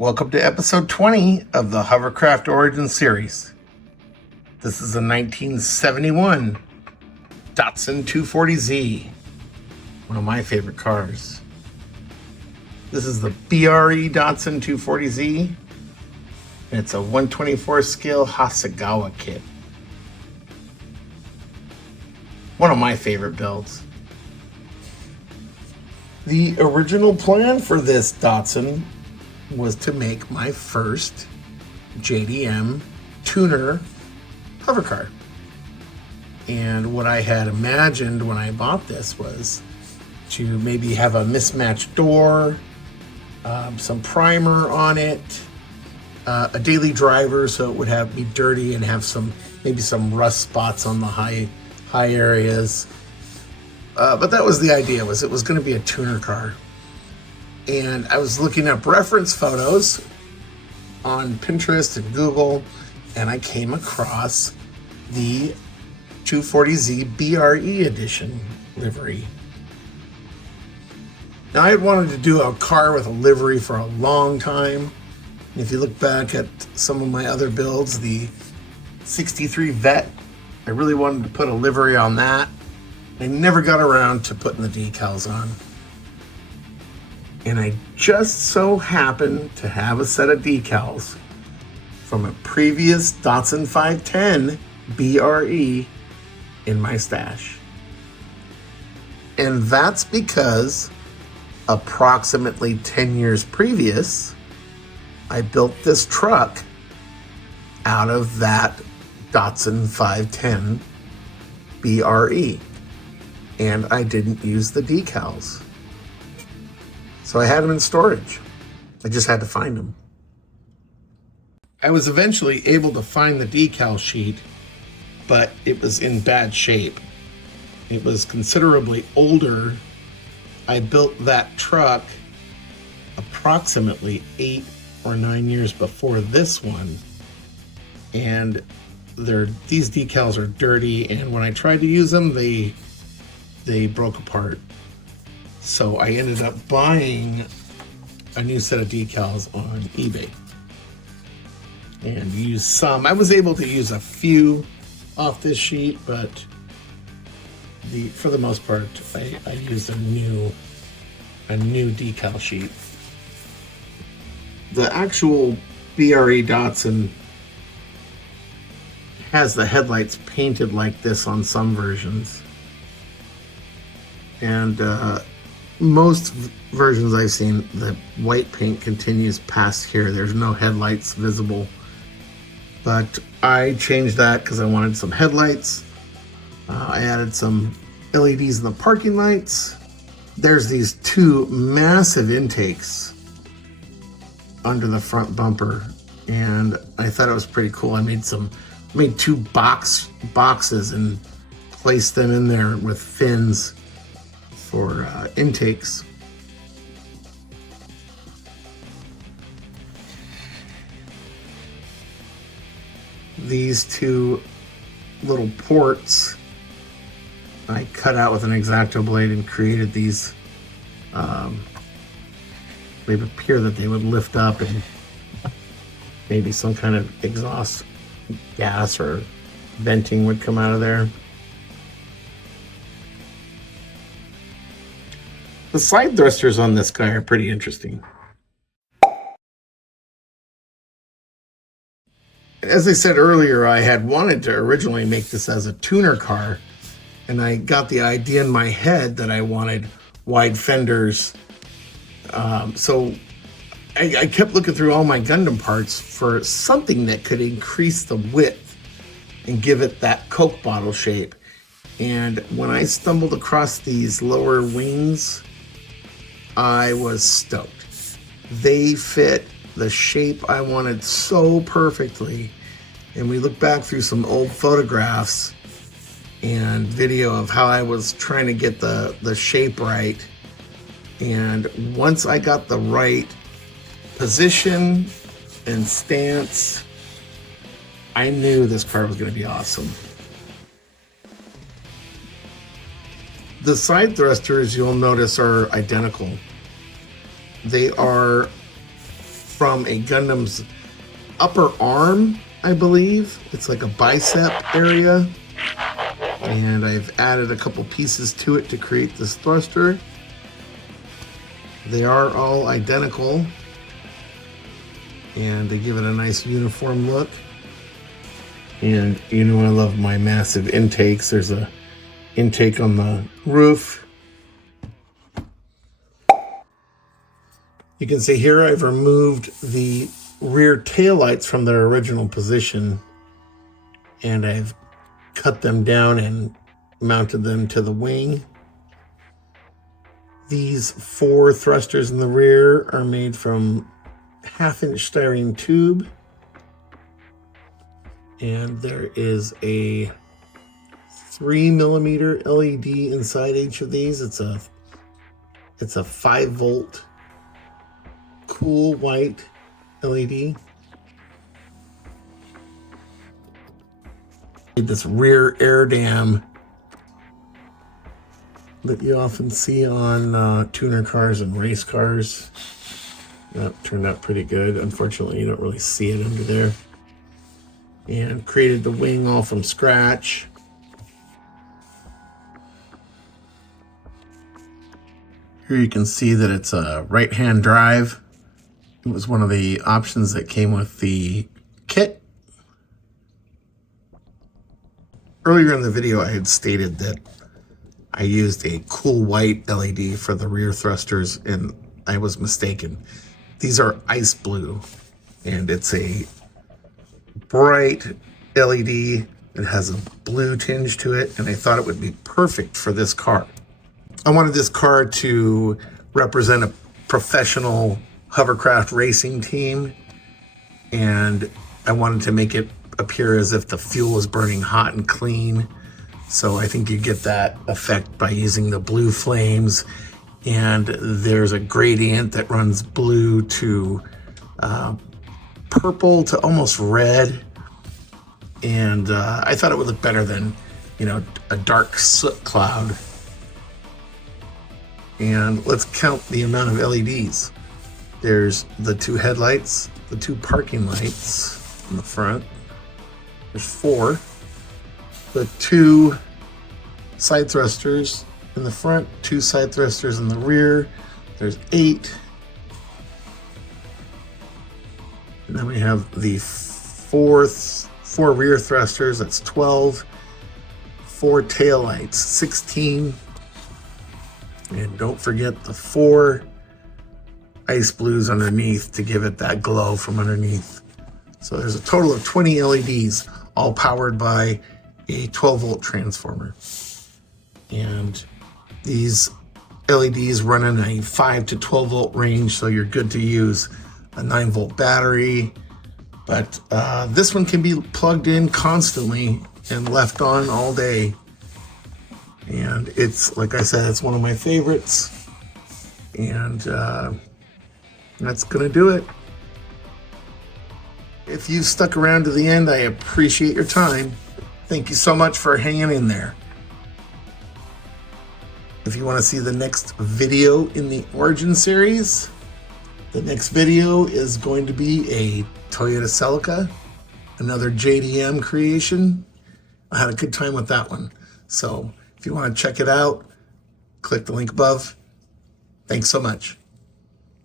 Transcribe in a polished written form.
Welcome to episode 20 of the Hovercraft Origin Series. This is a 1971 Datsun 240Z, one of my favorite cars. This is the BRE Datsun 240Z, and it's a 124 scale Hasegawa kit. One of my favorite builds. The original plan for this Datsun was to make my first JDM tuner hovercar. And what I had imagined when I bought this was to maybe have a mismatched door, some primer on it, a daily driver so it would be dirty and have maybe some rust spots on the high areas. But that was the idea, it was going to be a tuner car. And I was looking up reference photos on Pinterest and Google, and I came across the 240Z BRE edition livery. Now, I had wanted to do a car with a livery for a long time. And if you look back at some of my other builds, the 63 Vet, I really wanted to put a livery on that. I never got around to putting the decals on. And I just so happened to have a set of decals from a previous Datsun 510 BRE in my stash. And that's because approximately 10 years previous, I built this truck out of that Datsun 510 BRE. And I didn't use the decals. So I had them in storage. I just had to find them. I was eventually able to find the decal sheet, but it was in bad shape. It was considerably older. I built that truck approximately 8 or 9 years before this one. And these decals are dirty, and when I tried to use them, they broke apart. So I ended up buying a new set of decals on eBay and used some. I was able to use a few off this sheet, but for the most part, I used a new decal sheet. The actual BRE Datsun has the headlights painted like this on some versions. And most versions I've seen, the white paint continues past here. There's no headlights visible. But I changed that because I wanted some headlights. I added some LEDs in the parking lights. There's these two massive intakes under the front bumper, and I thought it was pretty cool. I made two boxes and placed them in there with fins for intakes. These two little ports I cut out with an X-Acto blade and created these. They appear that they would lift up and maybe some kind of exhaust gas or venting would come out of there. The side thrusters on this guy are pretty interesting. As I said earlier, I had wanted to originally make this as a tuner car, and I got the idea in my head that I wanted wide fenders. So I kept looking through all my Gundam parts for something that could increase the width and give it that Coke bottle shape. And when I stumbled across these lower wings, I was stoked. They fit the shape I wanted so perfectly. And we look back through some old photographs and video of how I was trying to get the shape right. And once I got the right position and stance, I knew this car was going to be awesome. The side thrusters, you'll notice, are identical. They are from a Gundam's upper arm, I believe. It's like a bicep area. And I've added a couple pieces to it to create this thruster. They are all identical, and they give it a nice uniform look. And you know I love my massive intakes. There's a intake on the roof. You can see here I've removed the rear taillights from their original position, and I've cut them down and mounted them to the wing. These 4 thrusters in the rear are made from 1/2-inch styrene tube. And there is a 3mm LED inside each of these. It's a 5-volt cool white LED. This rear air dam that you often see on tuner cars and race cars. That turned out pretty good. Unfortunately, you don't really see it under there. And created the wing all from scratch. Here you can see that it's a right-hand drive. It was one of the options that came with the kit. Earlier in the video, I had stated that I used a cool white LED for the rear thrusters, and I was mistaken. These are ice blue, and it's a bright LED. It has a blue tinge to it, and I thought it would be perfect for this car. I wanted this car to represent a professional hovercraft racing team, and I wanted to make it appear as if the fuel was burning hot and clean. So I think you get that effect by using the blue flames, and there's a gradient that runs blue to purple to almost red. And I thought it would look better than, you know, a dark soot cloud. And let's count the amount of LEDs. There's the 2 headlights, the 2 parking lights in the front. There's 4. The 2 side thrusters in the front, 2 side thrusters in the rear. There's 8. And then we have the 4 rear thrusters, that's 12. 4 tail lights, 16. And don't forget the 4 ice blues underneath to give it that glow from underneath. So there's a total of 20 LEDs, all powered by a 12-volt transformer. And these LEDs run in a 5 to 12-volt range, so you're good to use a 9-volt battery. But this one can be plugged in constantly and left on all day. And it's, like I said, it's one of my favorites. And that's gonna do it. If you stuck around to the end, I appreciate your time. Thank you so much for hanging in there. If you want to see the next video in the Origin series, the next video is going to be a Toyota Celica, another JDM creation. I had a good time with that one. So if you want to check it out, click the link above. Thanks so much.